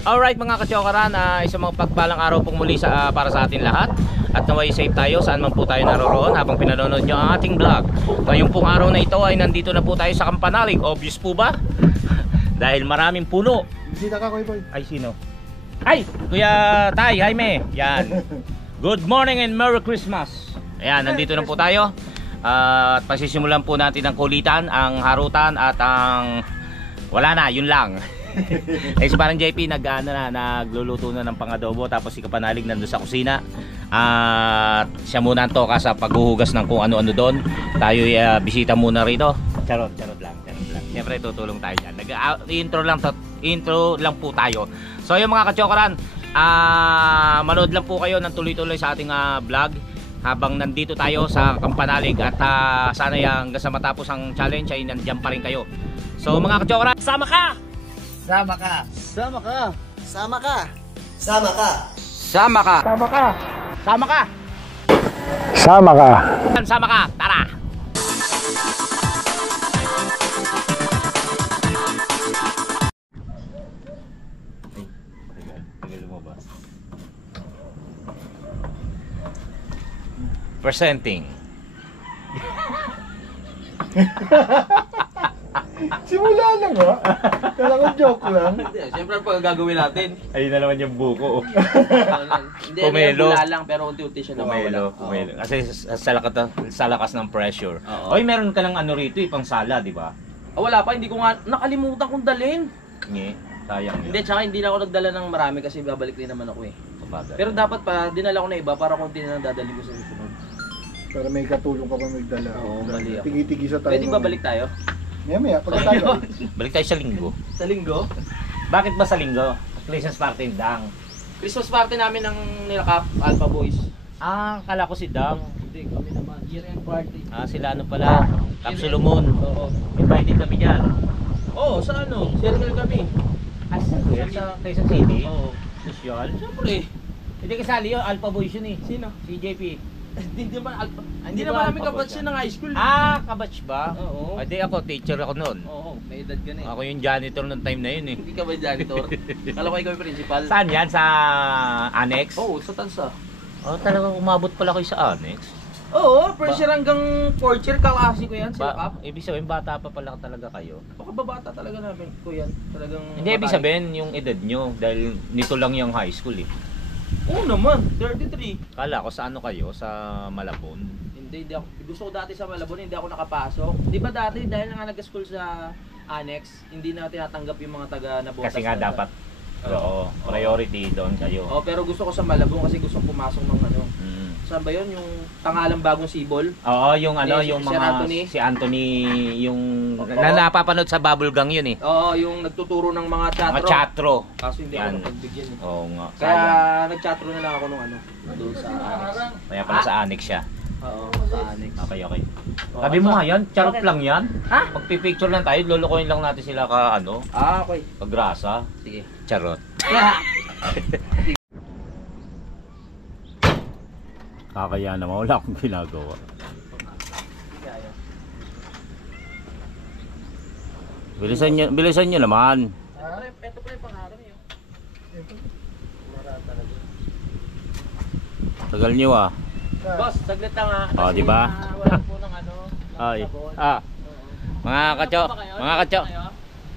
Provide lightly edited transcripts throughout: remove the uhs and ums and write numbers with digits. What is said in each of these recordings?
Alright mga kachokaran, isang mga pagpalang araw pong muli para sa atin lahat. At naway safe tayo saan man po tayo naroroon habang pinanonood nyo ang ating vlog. Ngayong pong araw na ito ay nandito na po tayo sa Kampanalig. Obvious po ba? Dahil maraming puno. Bisita ka, Kuya Boy. Ay, sino? Ay, Kuya Tay, Jaime. Yan. Good morning and Merry Christmas. Ayan, nandito na po tayo. At pasisimulan po natin ang kulitan, ang harutan at ang... Wala na, yun lang. Eh si parang JP nagluluto na ng pangadobo, tapos si Kapanalig nandun sa kusina. At siya muna ang toka sa paghuhugas ng kung ano-ano doon. Tayo bisita muna rito. Charot lang. Siyempre tutulong tayo dyan. Intro lang po tayo. So yung mga kachokaran, manood lang po kayo ng tuloy-tuloy sa ating vlog habang nandito tayo sa Kampanalig. At sana hanggang sa matapos ang challenge ay nandiyan pa rin kayo. So mga kachokaran, sama ka! Sama ka. Sama ka! Sama ka. Sama ka. Sama ka! Sama ka. Sama ka! Sama ka. Sama ka! Tara! Presenting. Simula lang ha. Kala ko joke lang. Siyempre pag gagawin natin. Ayun na naman yung buko. Hindi, Pomelo. wala lang pero unti-unti siya nawawala. Pomelo. Kasi sa lakas ng pressure. Oo. Oy, meron ka lang ano rito, pang sala, di ba? Wala pa, hindi ko nga nakalimutan kong dalhin. Nge, sayang yun. Hindi, tsaka hindi na ako nagdala ng marami kasi babalik din naman ako eh. Sabagay. Pero dapat pa dinala ko na iba para konti na lang dadalhin ko sa susunod. Para may katulong ka pa magdala. Oo, mali ako. Tigi-tigi sa tayo. Pwede ba balik tayo? Maya, pagkatagal. Balik tayo sa linggo. Sa linggo? Bakit ba sa linggo? Christmas party Dang. Christmas party namin ng nilakap, Alpha Boys. Kala ko si Dang. Hindi, kami naman. Year-end party. Sila ano pala, Capsulumon. Oo. Invited kami dyan. Oo, sa ano? Circle kami. Sa Quezon City? Oo. Social? Siyempre. Hindi kasali yun, Alpha Boys yun eh. Sino? Si JP. Hindi naman Alpha. Hindi ba naman namin Alpha kabatch Boys yun ng high school. Kabatch ba? Oo. Hindi ako, teacher ako noon. Oo, may edad ka na eh. Ako yung janitor noong time na yun eh. Hindi ka ba janitor? Kala ko ikaw yung principal. Saan yan? Sa annex? Oo, sa Tansa. Talagang umabot pala kayo sa annex? Oo, first year hanggang fourth year kakasi ko yan, sila Kap. Ibig sabihin, bata pa pala talaga kayo? Pakababata talaga namin ko yan. Talagang Hindi, ibig sabihin yung edad nyo dahil nito lang yung high school eh. Oo naman, 33. Kala ko sa ano kayo? Sa Malabon? Hindi ako. Gusto ko dati sa Malabon, hindi ako nakapasok. Di ba dati, dahil nga nag-school sa Annex, hindi na tinatanggap yung mga taga Nabotas. Kasi nga dapat, priority doon kayo. Oo, pero gusto ko sa Malabon kasi gusto ko pumasok ng ano. Saan ba yun? Yung Tangalang Bagong Sibol? Oo, yung ano, Si yung Sir mga Anthony. si Anthony, yung napapanood sa Bubble Gang yun eh. Oo, yung nagtuturo ng mga chatro. Mga chatro. Kaso hindi Yan. ako napagbigyan eh. Oo nga. Kaya Sayang. nag-chatro na lang ako nung ano, doon sa Annex. Kaya pala sa annex siya. Oo, sa Annex. Okay. Oo, Sabi mo nga yan, charot Bakit? lang yan. Ha? Magpipicture lang tayo, lulukoyin lang natin sila ka ano, Okay. pagrasa. Sige. Charot. Kakaya naman, wala akong ginagawa. Bilisan nyo naman. Ito pa yung pangarap niyo. Tagal nyo ah. Boss, saglit lang ha. Oh, di ba? Wala po ng ano. Ay. sabon. Mga kacho, mga kacho.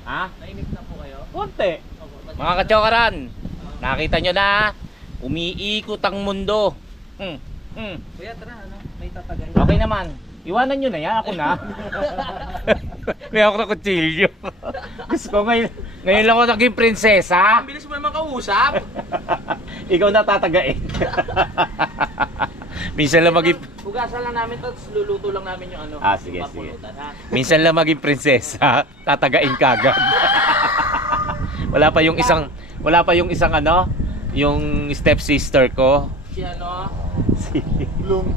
Ha? Nainip na po kayo? Konti. Mga kachokaran, nakita nyo na, umiikot ang mundo. Kuya, tara, ano? May tatagay. Okay naman. Iwanan nyo na yan, ako na. May ako na kutsilyo. Gusto ko ngayon lang ako naging prinsesa. Ang bilis mo naman kausap. Ikaw na tatagain. Minsan lang maging... Hugasan lang namin to, tapos luluto lang namin yung ano. Sige. yung papulutan, ha? Minsan lang maging prinsesa, tatagain kagad. Wala pa yung isang ano, yung stepsister ko. Si ano? Bloom.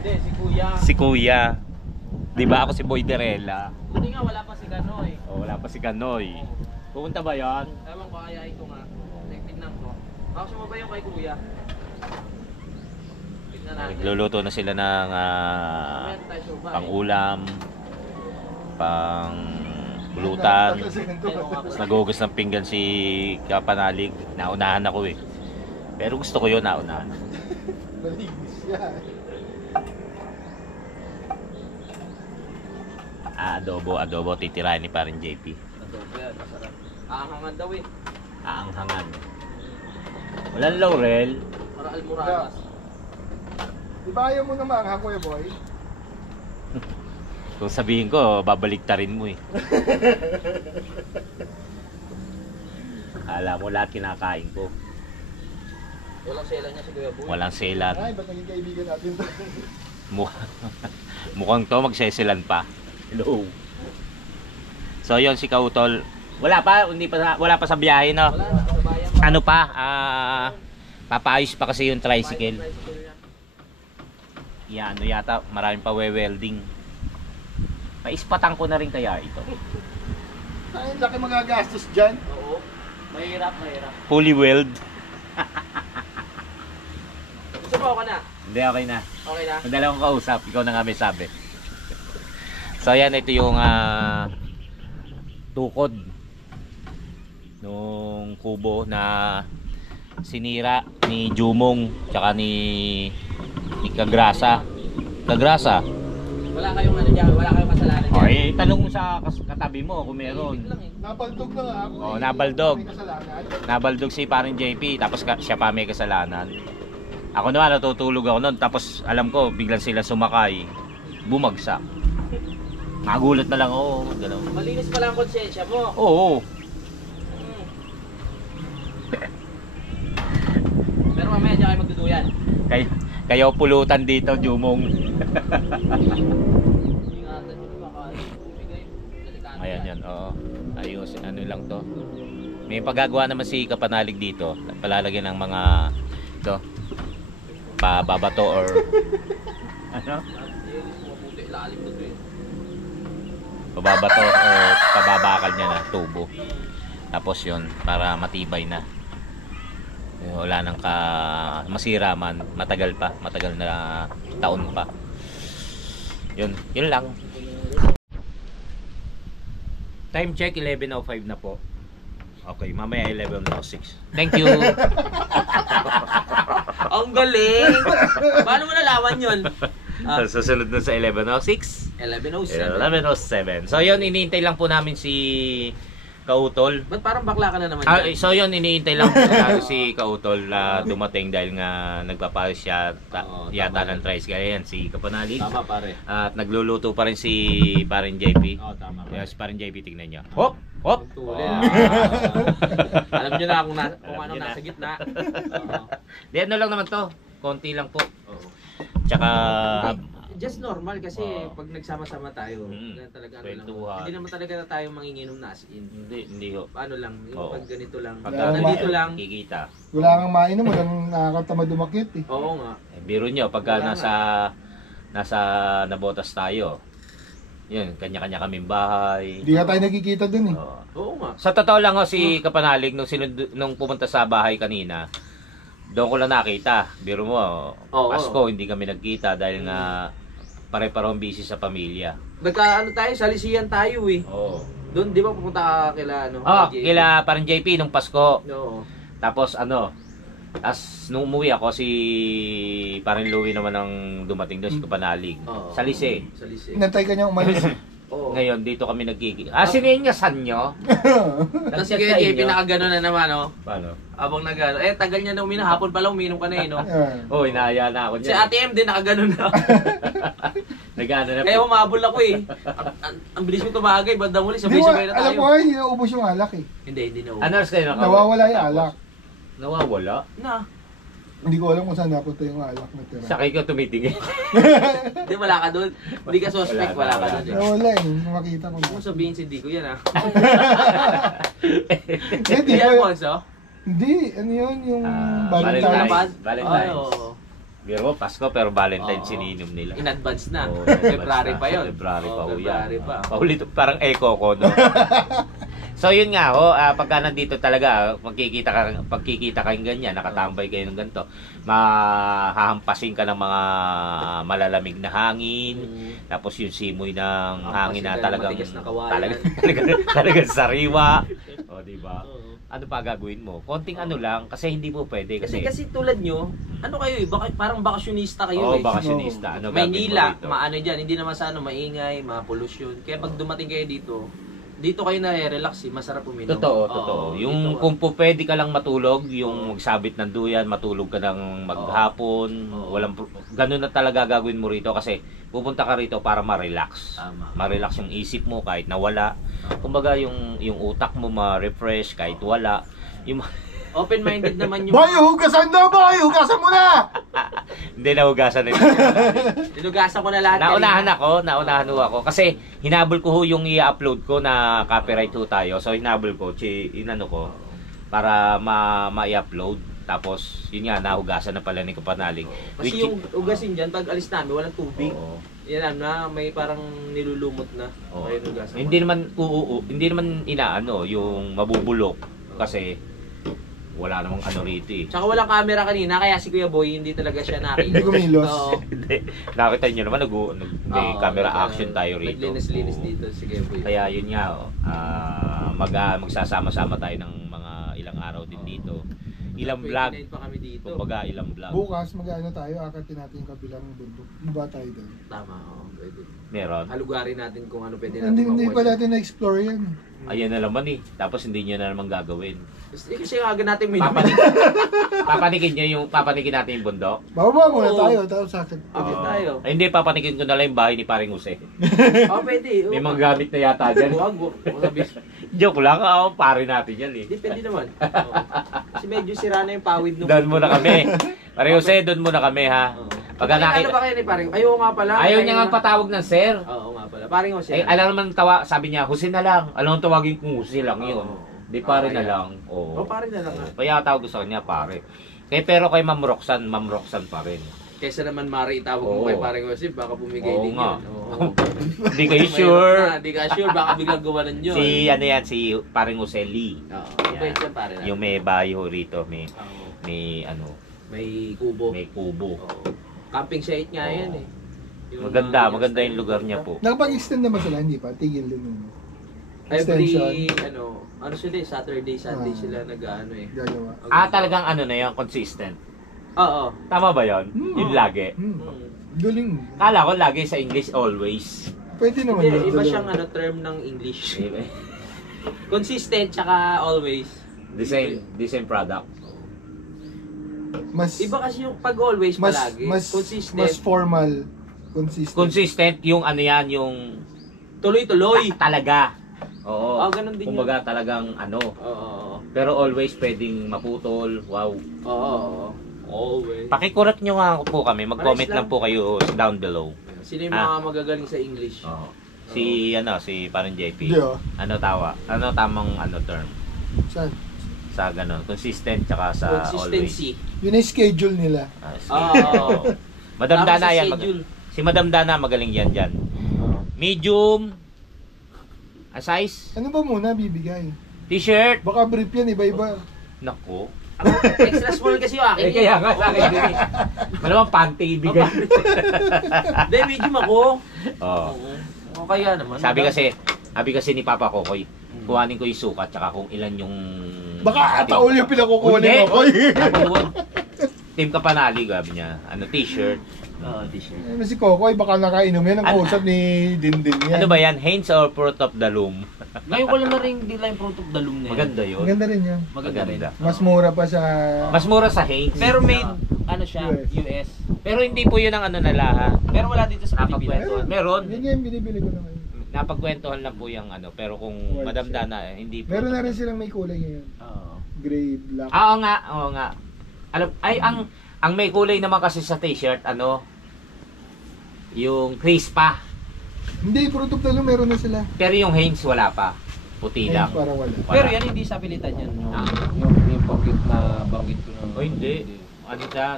Hindi, si Kuya. Si Kuya. 'Di ba ako si Boy Derela? Buti nga, wala pa si Ganoy. Wala pa si Kanoy. Pupunta ba 'yon? Ewan ko, kaya ito nga. Tignan ko. Ako sumabay yung kay Kuya. Tignan natin. Nagluluto na sila ng Meron tayo sumabay. pang-ulam, pang Pulutan. Tatasingin to. Tapos nagugas ng pinggan si Kapanalig. Naunahan ako eh. Pero gusto ko yun, naunahan. Malinis yan. Adobo, titirahin ni parin JP. Adobo yan, masarap. Aangangan daw eh. Aanghangan. Walang laurel. Para almoranas. Di ba ayaw mo na maanghang, Kuya Boy? Kung sabihin ko, babaliktarin mo eh. Alam mo lahat kinakain ko. Walang sela niya si Kuya Boy. Walang selan. Ay, ba't naging kaibigan natin to? Mukhang to magsesilan pa. Hello. So yon si Kautol. Wala pa sa biyahe no. Wala na, kabayan pa. Ano pa? Papaayos pa kasi yung tricycle. Yan, ano yata, maraming pa welding. Paispatan ko na rin kaya ito. Ay, laki magagastos dyan. Oo. Mahirap. Fully weld. Gusto mo ako na? Hindi, okay na. Okay na? Madala kong kausap, ikaw na nga may sabi. So yan, ito yung tukod nung kubo na sinira ni Jumong tsaka ni Kagrasa. Wala kayong ano dyan, wala kayong kasalanan dyan. Okay, tanong mo sa katabi mo kung meron. Lang eh. Napaldog na nga ako. Oh, nabaldog. May kasalanan. Nabaldog si paring JP, tapos siya pa may kasalanan. Ako naman natutulog ako noon, tapos alam ko biglang sila sumakay, bumagsak. Nagulat na lang ako, gano'n. Malinis pala ang konsensya mo. Oo. Pero mamaya dyan kayo magduduyan. Kayo pulutan dito, Jumong. Ingatan nyo na baka bigay. Delikado Ayan yan, oo. Ayos, ano lang to. May pagagawa naman si Kapanalig dito. Palalagyan ng mga ito, pababato or ano? Mabuti, lalim na ito eh. Pababato o pababakal niya na tubo. Tapos yun, para matibay na. Wala nang masira man, matagal na taon pa. Yun lang. Time check, 11:05 na po. Okay, mamaya 11:06. Thank you. Ang galing! Paano mo nalaman yun? Susunod na sa 11:06. 11:07. 11:07. So yun, iniintay lang po namin si Kautol. Ba't parang bakla ka na naman dyan? So yun, iniintay lang po namin si Kautol na dumating dahil nga nagpapalis siya Oo, yata tama ng tricycle. Ayan, si Kapanalig. Tama pare. At nagluluto pa rin si Parin JP. Oo, tama Kaya pare. si Parin JP, tignan niyo. Hop! Hop! Tuloy. Oh. Alam nyo na kung Alam ano nyo na. nasa gitna. Oo. Di, ano lang naman to. Konti lang po. Oo. Tsaka Just normal kasi Oo. pag nagsama-sama tayo, Mm. talaga ano lang. Kwentuhan. Hindi naman talaga tayo manginginom na as in. hindi ko. Paano lang, yung Oo. pag ganito lang. Pag Nandito lang. kikita. Wala kang mainom, walang nakakatamad umakit eh. Oo nga. Biro nyo, pagka Wala nasa nabotas tayo, yun, kanya-kanya kaming bahay. Hindi nga tayo nakikita dun eh. Oo. Oo nga. Sa totoo lang si Kapanalig, nung pumunta sa bahay kanina, doon ko lang nakita. Biro mo, Oo. Pasko, hindi kami nagkita dahil nga pare-parehong busy sa pamilya. Ano tayo, salisiyan tayo eh. Oo. Doon, di ba pupunta ka kila ano? JP? Kila parang JP nung Pasko. Oo. Tapos nung umuwi ako, si parang Louie naman ang dumating doon, si Kapanalig. Oo. Sa Lise. Salisi. Inantay ka niya umalis. Oo. Ngayon, dito kami nagkikita. Sininyasan nyo? Tapos si Kuya JP nakagano na naman, oh. Paano? Abang nagano. Tagal niya na uminom. Hapon pala uminom ka na eh, no? Ayan. Oh, inaaya na ako Si niya. Ate M din nakagano na. Nagano na Kaya po. humabol ako eh. Ang bilis mo tumagay. Banda muli, Hindi mo, sabay-sabay na alam tayo. ko hindi naubos yung alak eh. Hindi na. Ano oras kayo nakauwi? Nawawala yung alak. Nawawala? Na. Hindi ko alam kung saan napunta yung alak na tira. Sakay ka tumitingin. Hindi, wala ka doon. Hindi ka suspect, wala ka doon. Nawala eh, makita ko na. Kung sabihin si Dico yan, ah. Hindi, Hindi di ko, Alfonso? hindi, ano yun, yung Valentine's. Valentine's. Valentine's. Ay, oo. Biro mo, Pasko pero Valentine's Oo. sininom nila. In advance na. Oo, February pa yun. February pa Oo, ho yan. February pa. Paulit, parang echo ko, no? So yun nga pagka nandito talaga, pagkikita kayong ganyan, nakatambay kayo ng ganito, mahahampasin ka ng mga malalamig na hangin, tapos yung simoy ng hangin na talagang talagang sariwa. O, di ba? Ano pa gagawin mo? Konting ano lang, kasi hindi mo pwede. Kasi tulad nyo, ano kayo parang bakasyonista kayo bakasyonista. Ano Maynila, maano dyan, hindi naman sa maingay, pollution. Kaya pag dumating kayo dito kayo na-relax masarap uminom. Totoo. Yung kung pwede ka lang matulog, yung magsabit ng duyan, matulog ka ng maghapon, ganun na talaga gagawin mo rito kasi pupunta ka rito para ma-relax. Ma-relax yung isip mo kahit nawala. Kumbaga yung utak mo ma-refresh kahit wala. Yung open-minded naman yung... Boy, hugasan daw, boy! Hugasan mo na! Hindi nahugasan nito. Dinugasan ko na lahat. Naunahan ako. Kasi hinabol ko yung i-upload ko na copyright ho tayo. So hinabol ko, inano ko, para ma-i-upload. Tapos, yun nga, nahugasan na pala ni Kapanalig. Kasi yung hugasin dyan, pag alis namin, walang tubig. Yan na, may parang nilulumot na. Hindi naman inaano, yung mabubulok. Kasi, wala namang ano rito eh. Tsaka walang camera kanina, kaya si Kuya Boy hindi talaga siya nakita. Hindi kumilos. Nakita nyo naman, may camera action tayo rito. Naglinis-linis dito si Kuya Boy. Kaya yun nga, magsasama-sama tayo ng mga ilang araw din dito. Ilang vlog. Pa kami dito. Kumbaga, ilang vlog. Bukas, mag-ano tayo, akatin natin yung kabilang bundok. Baba tayo doon. Tama, pwede. Meron. Halugarin natin kung ano pwede natin Hindi pa natin na-explore yan. Ayan na naman eh. Tapos hindi nyo na naman gagawin. Kasi yung aga natin may Papanikin natin yung bundok. Bababa muna tayo, tapos sakit. Pwede tayo. Ay, hindi, papanikin ko na lang yung bahay ni Paring Jose. Pwede. May mga gamit na yata dyan. Joke lang, pare natin yan eh. Depende naman. Kasi medyo sira na yung pawid nung... Doon muna kami. Paring Jose, doon muna kami ha. Pagka ano ba kayo ni Paring? Ayaw nga pala. Ayaw niya nga patawag ng sir. Oo nga pala. Paring Jose. Alam naman sabi niya, Jose na lang. Alam mo tawagin kong Jose lang yun. Di pare na lang. Pare na lang. Kaya tawag ko sa kanya pare. Pero kay Ma'am Roxanne pa rin. Kaysa naman Mari itawag mo kay Paring Jose, baka bumigay din yun. Hindi kayo sure. Hindi ka sure, baka biglang gawanan yun. Si Paring Jose Lee. Yung may bayo rito, may kubo. May kubo. Camping site nga yan eh. Maganda yung lugar niya po. Nakapag-extend naman sila, hindi pa? Tigil din yun. Every, sila Saturday, Sunday sila nag-ano eh. Gagawa. Talagang ano na yun, consistent. Oo. Tama ba yun? Yung lagi. Galing. Kala ko lagi sa English always. Pwede naman Hindi, iba siyang term ng English. Consistent tsaka always. The same product. Iba kasi yung pag always palagi. Consistent. Mas formal. Consistent yung ano yan, yung tuloy-tuloy. Talaga. Oo. Ganun din kumbaga talagang ano. Oo. Pero always pwedeng maputol. Wow. Oo. Always. Paki-correct nyo nga po kami. Mag-comment lang po kayo down below. Sino yung mga magagaling sa English? Oo. Si parang JP. Yeah. Ano tamang term? Saan? Sa ganun, consistent tsaka sa consistency. always. Yun ay schedule nila. Madam Dana yan. Si Madam Dana magaling yan dyan. Medium. Size? Ano ba muna bibigay? T-shirt. Baka brief yan, iba-iba. Nako. Extra small kasi yung akin. Kaya nga sa akin. Malamang panty ibigay. Hindi, medium ako. Oo. Kaya naman. Sabi kasi ni Papa Kokoy, kuhanin ko yung sukat tsaka kung ilan yung... Baka ataol yung pinakukunin mo. Team Kapanali, gabi niya. T-shirt. T-shirt. Si Kokoy, baka nakainom yan ang kausap ni Dindin yan. Ano ba yan? Hanes or Fruit of the Loom? Ngayon ko lang na rin di lang Fruit of the Loom na yan. Maganda yun. Maganda rin yan. Maganda rin. Mas mura pa sa... Mas mura sa Hanes. Pero made, siya, US. Pero hindi po yun ang nala ha. Pero wala dito sa Pilipinas. Meron. Yun yung binibili ko naman. Napagkwentuhan lang po yung pero kung White Madam shirt. Dana, hindi po. Meron na rin silang may kulay ngayon. Gray, black. Oo nga. Ang may kulay naman kasi sa t-shirt, yung crispa. Hindi, Fruit of the Loom meron na sila. Pero yung Hanes wala pa. Puti lang. Parang wala. Pero yan hindi sa pilitan yan. Yung pocket na banggit ko na. Hindi.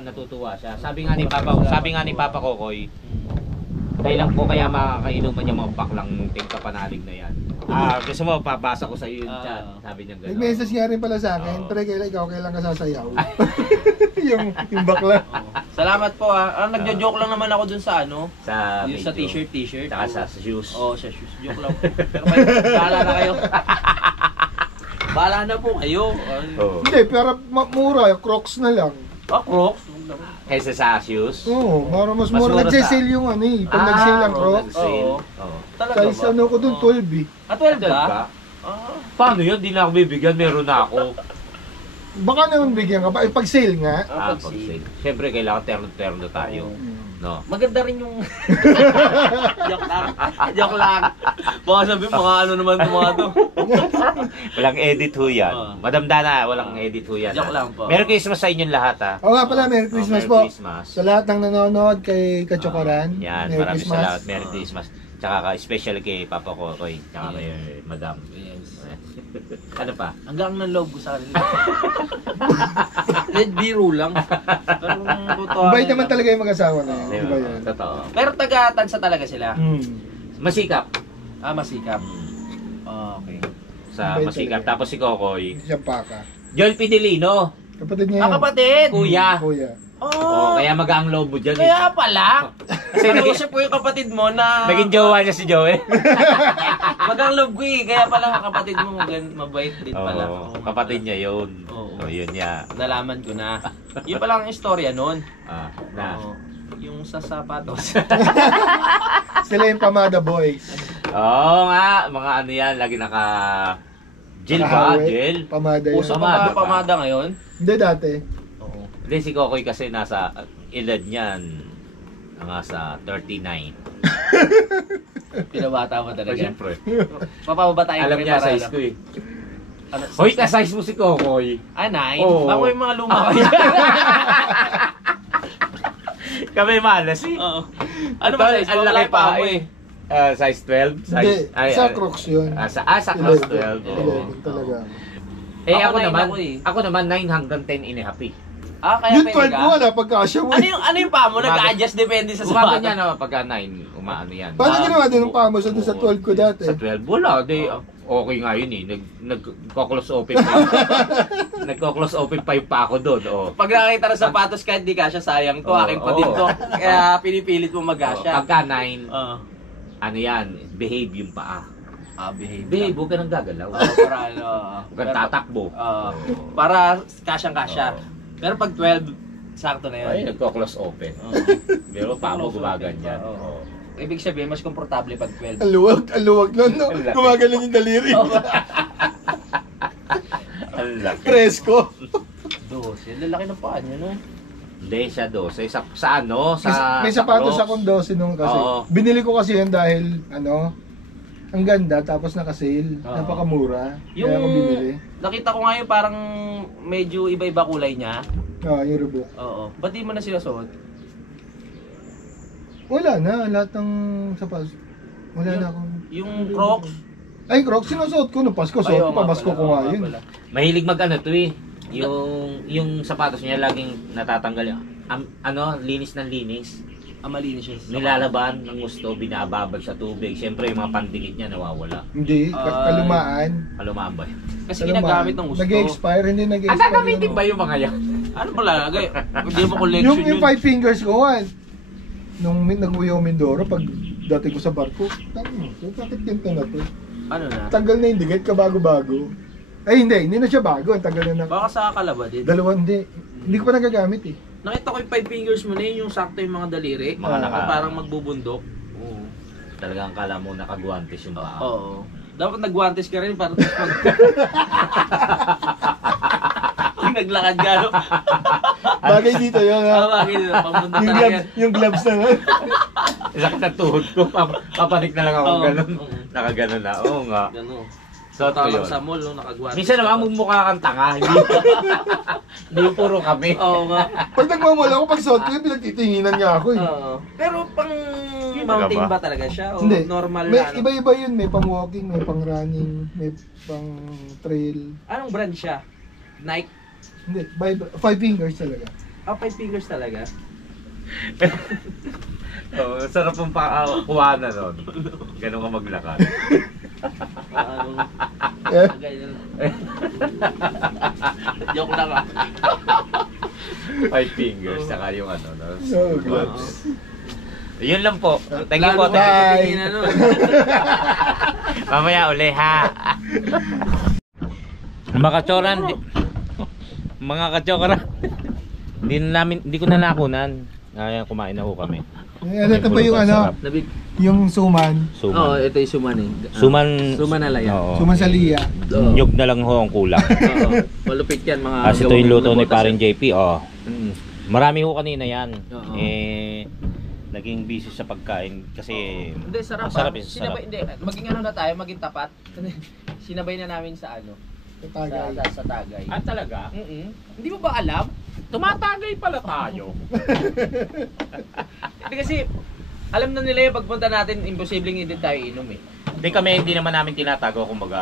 Natutuwa siya. Sabi nga ni Papa Kokoy, kailan ko kaya makakainuman yung mga baklang Team Kapanalig na yan. Gusto mo, papasa ko sa iyo yung chat. Sabi niya gano'n. Nag-message nga rin pala sa akin, pre, kailan ka sasayaw? yung bakla. Salamat po nagjo-joke lang naman ako dun sa ano. Sa Yung sa medyo. t-shirt. Saka sa shoes. Sa shoes. Joke lang. Pero kayo, bahala na kayo. Bahala na po kayo. Hindi, pero mura, Crocs na lang. Crocs. Kaysa sa shoes. Oo, mas Mas mura. mura Nag-sale yung ano eh. Pag nag-sale ang Crocs. Nag-sale. Oo. Talaga Size ano ko dun, 12 eh. 12 12 ba? ba? Paano yun? Di na ako bibigyan. Meron na ako. Baka naman bigyan ka pa. Pag sale nga. Pag Pag-sale. Siyempre, kailangan terno-terno tayo. No. Maganda rin yung... Joke lang. Joke lang. Baka sabi mga ano naman ito mga to. Walang edit ho yan. Madam Dana, walang edit ho yan. Joke lang po. Merry Christmas sa inyong lahat ha. Oo nga pala, Merry Christmas Merry po. Christmas. Sa lahat ng nanonood kay Kachokaran. Yan, Merry maraming Christmas. salamat. Merry Christmas. Tsaka especially kay Papa Kokoy. Tsaka kay Madam. Yes. Ano pa? Hanggang ng loob ko sa kanila. Biro lang. Pero totoo. Bait naman talaga yung mag-asawa na yan. Di Di ba yun? Totoo. Pero taga-tansa talaga sila. Masikap. Masikap. Okay. Sa Bait masikap. talaga. Tapos si Kokoy. Hindi siya paka. Joel Pidilino. Kapatid niya yan. Kapatid! Kuya. Kuya. Kaya mag-ang loob mo dyan. Kaya pala. Kasi Nag-usap ko yung kapatid mo na... Naging jowa niya si Joel. Magang love ko eh. Kaya pala ang kapatid mo mabait din pala. Oo, kapatid niya yun. Oo. Yun niya. Nalaman ko na. Yun pala ang istorya nun. Na. Yung sa sapatos. Sila yung Pamada Boys. Oo nga, mga ano yan, lagi naka... Gel ba? Nakahawit. Gel? Pamada yan. Puso Pamada pa pa. pamada ngayon? Hindi dati. Oo. Hindi, si Kokoy kasi nasa edad niyan. Nasa 39. Pinabata mo talaga. Siyempre. Papababatayin Alam niya para size ano? ko eh. Ano, Hoy, ka-size mo si Kokoy. 9? Oo. Bako yung mga luma kayo. Kami malas eh. Oo. Ano ba size? Ang laki pa ako eh. Size 12? Hindi, Size, sa Crocs yun. sa Crocs 12. Oo. 11 talaga. Ako Ako naman, nine ako eh. ako naman 9 hanggang 10 and a half eh. Kaya Yung 12 pwede mo, ka? wala pagkasya mo. Ano yung pa mo? Nag-a-adjust depende sa Umaga sapatos. niya na pagka 9, umaano yan. Paano ginawa din ng paa mo sa 12 ko dati? Sa 12, wala. Okay nga yun eh. Nag-close open pa. Nagko-close open pa yung pa ako doon. Oh. Pag nakakita ng sapatos kahit di kasya, sayang to. Oo, Akin pa din oo. to. Kaya pinipilit mo Oh, mag-kasya. pagka 9, Oo. ano yan, behave yung paa. Behave. Behave, huwag ka nang gagalaw. Para ano. Huwag kang tatakbo. Para kasyang-kasya. Pero pag 12, sakto na yun. Ay, nagko-close open. Pero pa mo gumaganyan. Oo. Ibig sabihin, mas komportable pag 12. Ang luwag nun, no? Ang laki. Gumagaling yung daliri. Ang laki. Presko. 12. Lalaki ng paa niya, no? Hindi siya 12. Sa ano? May sapatos Crocs. akong 12 nung kasi. Oo. Binili ko kasi yun dahil, ang ganda, tapos naka-sale. Oo. Napakamura. Yung Kaya ako binili. nakita ko ngayon parang medyo iba-iba kulay niya. Yung Reebok. Oo. Ba't di mo na sinusuot? Wala na, lahat ng sapatos. Wala na akong... Yung Crocs. Ay, Crocs, sinusuot ko nung Pasko. Suot ko, pamasko ko nga yun. Mahilig mag ano to eh. Yung sapatos niya laging natatanggal. Linis ng linis. Malinis siya. Nilalaban ng gusto, binababad sa tubig. Siyempre yung mga pandikit niya nawawala. Hindi, kalumaan. Kalumaan ba yun? Kasi ginagamit ng gusto. Nag-expire, hindi nag-expire. Gagamitin ba yung mga yan? Ano pala lagay? Hindi mo collection Yung 5 fingers ko, nung nag-uwi ako Mindoro, pag dati ko sa barko, bakit ganito na to? Ano na? Tagal na yung dikit, kabago-bago. Ay hindi na siya bago, ang tagal na Baka sa kalaba din. Dalawa hindi ko pa nagagamit eh. Nakita ko yung 5 fingers mo na yun, yung sakto yung mga daliri. Mga Na parang magbubundok. Oo. Talagang kala mo nakaguantes yung paa. Oo. Dapat nagwantes ka rin para yung naglakad ka, no? Bagay dito yun ha. Bakit? Pambundok talaga yan. Yung gloves na nga. Sakit na tuhod ko. Papanik na lang ako Oo. ganun. Oo. Nakaganon na. Oo nga. Gano'n. So, ito yun. Tawag sa mall, no? Nakagwantes. Minsan naman mumukha kang tanga. Hindi yung puro kami. Oo nga. Pag nagmamala ako, pag suot ko yun, pinagtitinginan niya ako eh. Oo. Pero pang mountain ba talaga siya? O Hindi. normal May na? Ano? iba-iba yun, may pang walking, may pang running, may pang trail. Anong brand siya? Nike? Hindi, 5 fingers talaga. 5 fingers talaga? Oo, sarap pong kuha na nun. Ganun ka maglakad. Eh, Ganyan. Joke lang ah. 5 fingers, saka yung ano, no? no gloves. Yun lang po. Thank you po. Lalo ka titingin, ano. Mamaya uli ha. Mga kachoran, mga kachoran. Hindi ko na nakunan. Ayan, kumain na ho kami. Ano ito pa yung ano? Nabig. Yung suman. Oo, Suman. ito yung suman eh. Suman. Suman na layan. Oo. Suman sa liya. Oo. Nyug na lang ho ang kulang. Oo. Malupit yan mga Kasi ito yung luto ni botas paring yan. JP, oh. Mm. Marami ho kanina yan. Oo. Naging busy sa pagkain kasi Hindi, sarap. masarap ah. yun, sarap. Sinabay, hindi, maging ano na tayo, maging tapat. Sinabay na namin sa ano, Sa tagay. sa Tagay. Ah, talaga? Hindi mo ba alam? Tumatagay pala tayo. Hindi kasi, alam na nila yung pagpunta natin, imposibleng hindi tayo inom eh. Hindi naman namin tinatago, kumbaga,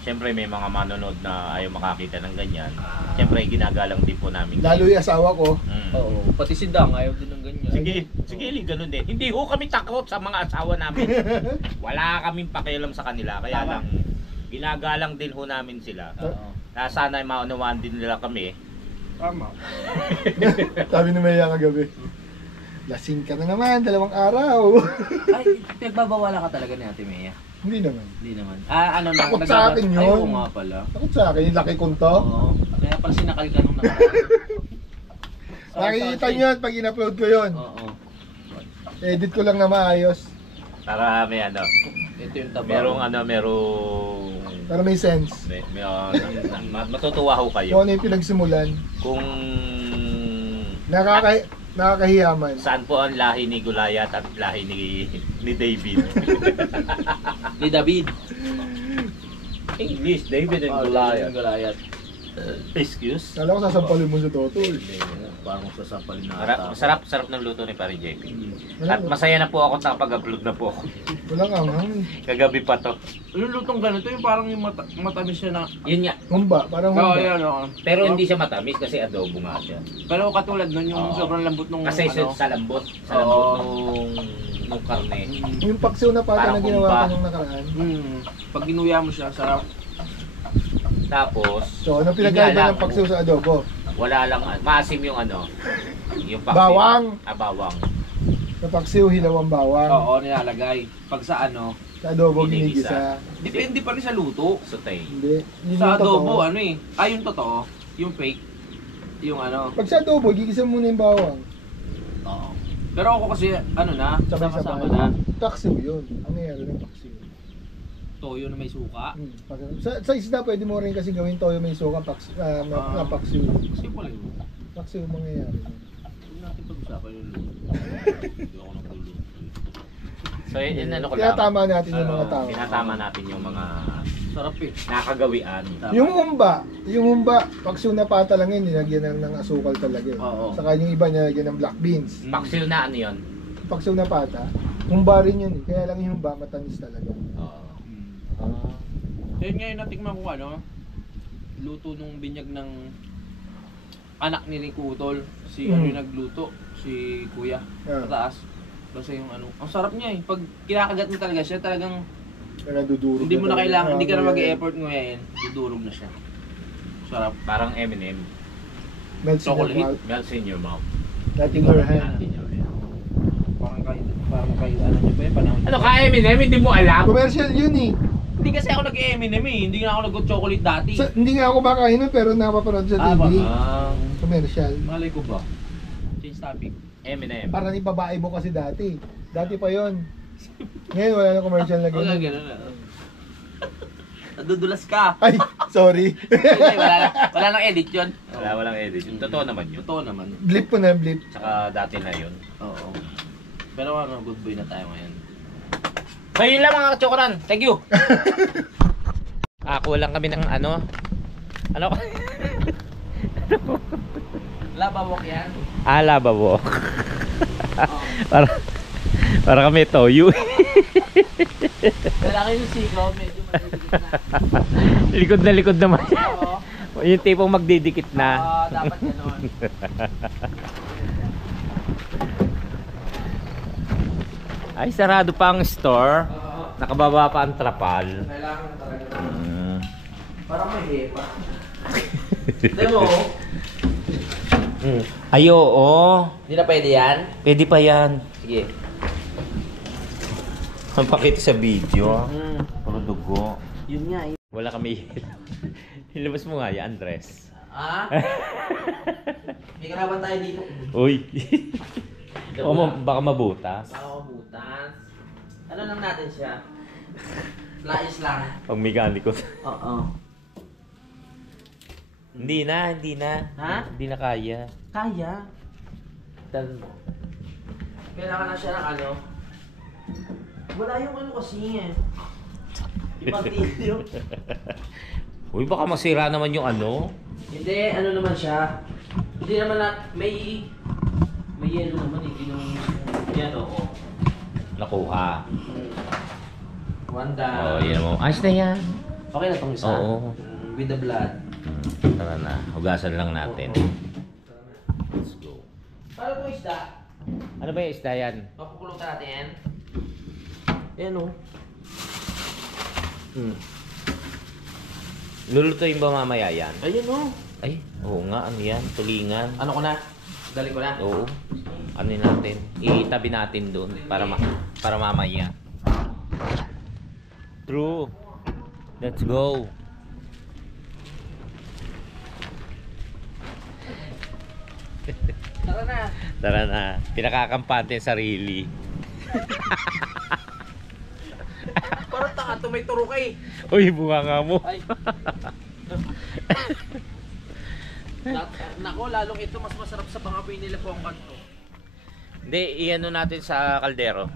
siyempre may mga manonood na ayaw makakita ng ganyan. Siyempre ginagalang din po namin. Lalo yung asawa ko. Oo, pati si Dang ayaw din ng ganyan. Sige, ganun din. Hindi ho kami takot sa mga asawa namin. Wala kaming pakialam sa kanila, kaya lang ginagalang din ho namin sila. Oo. Sana maunawaan din nila kami. Tama. Sabi ni Maya kagabi. Lasing ka na naman, 2 araw. Ay, pinagbabawala ka talaga ni Ate Mea. Hindi naman. Hindi naman. Ano na, Takot sa akin yun. Ay, oo nga pala. Takot sa akin, yung laki kong to. Oo. Kaya pala sinakal ka nung nakaraan. Makikita nyo yan pag in-upload ko yun. Oo. Edit ko lang na maayos. Para may ano, Ito yung taba. merong Para may sense. matutuwa ho Kung kayo ano yung pinagsimulan. kung Nakakahiyaman. saan po ang lahi ni Goliath at lahi ni David. Ni David. English, David and Goliath. Goliath. Goliath. Excuse? Kala ko sasampalin mo sa toto. Parang sasampalin na Sarap ng luto ni Pare JP. Wala, At masaya na po ako sa pag-upload na po ako. walang anghang. Kagabi pa to. Yung lutong ganito, yung parang yung matamis siya na... Yun nga. Humba, parang Oo, humba. yan, oo. Pero hindi siya matamis kasi adobo nga siya. Pero katulad nun, yung Oo. sobrang lambot nung Kasi ano. sa lambot nung karne. Yung paksiw na pata Parang na ginawa humba. ko nung nakaraan. Pag ginuya mo siya, sarap. Tapos, So, ano pinagkaiba Hinala ng ko. paksiw sa adobo? wala lang, maasim yung ano, yung paksiw. Bawang. Bawang. Sa paksiw, hilaw ang bawang. Oo, nilalagay. Pag sa ano, Sa adobo, Ginigisa. ginigisa. depende pa rin sa luto. Sotay. Hindi. Yun Sa yung totoo. adobo, ano eh. Yung totoo, yung fake, yung ano. Pag sa adobo, gigisa muna yung bawang. Oo. Pero ako kasi, ano na, Sabay-sabay. sama-sama na. Paksiw yun. Ano yan? Yung paksiw. Toyo na may suka. Sa isda, pwede mo rin kasi gawin toyo may suka, paksiw. Paksiw. Kasi pala yun. Paksiw mangyayari. Huwag natin pag-usapan yung luto. Hindi ako nagluluto. So, yun ano ko lang. Tinatama natin yung mga tao. Tinatama natin yung mga Sarap eh. nakagawian. Yung humba, paksiw na pata lang yun, nilagyan ng asukal talaga. Oo. Saka yung iba nilagyan ng black beans. Paksiw na ano yun? Paksiw na pata, humba rin yun. Kaya lang yung humba, matamis talaga. Oo. Yun ngayon natikman ko ano, luto nung binyag ng anak ni Rico Utol. Si ano yung nagluto, si Kuya. Ah. Sa taas. Kasi yung ano, ang sarap niya eh. Pag kinakagat mo talaga siya, talagang Kaya dudurog hindi mo na talaga. kailangan, hindi ka na Ah, mag-e-effort ngayon. Dudurog na siya. Sarap. Parang M&M. Melts in your Chocolate. mouth. Melts in your mouth. Like in your hand. Parang kayo, ano nyo ba yun? Panahon Ano ka M&M? Hindi mo alam? Commercial yun eh. Hindi kasi ako nag-M&M eh. Hindi na ako nag-chocolate dati. Hindi nga ako makakain nun, pero napapanood sa TV. Commercial. Malay ko ba? Change topic. M&M. Para ni babae mo kasi dati. Dati pa yon. Ngayon wala na commercial na Okay, ganun. gano'n na. Nadudulas ka. Ay, sorry. Hindi, wala nang edit yun. Walang edit. Yung totoo naman yun. Totoo naman. Blip ko na, blip. Tsaka dati na yun. Oo. Pero ano, good boy na tayo ngayon. So yun lang mga kachokoran. Thank you. Ako lang kami ng ano. Ano? Labawok yan. Lababo. Oo. Para kami toyo. Kailangan yung sigaw, medyo madidikit na. Likod naman. Oo. Yung tipong magdidikit na. Dapat gano'n. Ay, sarado pa ang store. Nakababa pa ang trapal. Kailangan talaga. Mm. Parang may hepa. Demo. Ay, oo. Hindi na pwede yan? Pwede pa yan. Sige. Ang pakita sa video. Puro dugo. Yun nga. Wala kami. Ilabas mo nga yan, Andres. Ah? May kalaban tayo dito. Uy. Baka mabutas. Baka butas. Ano lang natin siya? Lais lang. Pag mekaniko. Oo. Hindi na. Ha? Hindi na kaya. Kaya. Kailangan na siya ng ano. Wala yung ano kasi eh. Ibang video. Uy, baka masira naman yung ano. Hindi, ano naman siya. Hindi naman na, may yellow naman eh. Yan oo. Nakuha. One down. Oh, yan mo. Ayos na yan. Okay na tong isa? Oo. With the blood. Tara na. Hugasan lang natin. Let's go. Paano po isda? Ano ba yung isda yan? Mapukulong natin. Ayan o. Lulutuin ba mamaya yan? Ayan o. Ay, oo nga. Ano yan? Tulingan. Ano ko na? Dali ko na? Oo. Ano natin? Itabi natin doon para para mamaya. True. Let's go. Tara na. Tara na. Pinakakampante yung sarili. Parang taka to, may turo kay. Uy, bunga nga mo. Ay. Nako, lalong ito mas masarap sa pangapoy nila po ang kanto. Hindi, iano natin sa kaldero.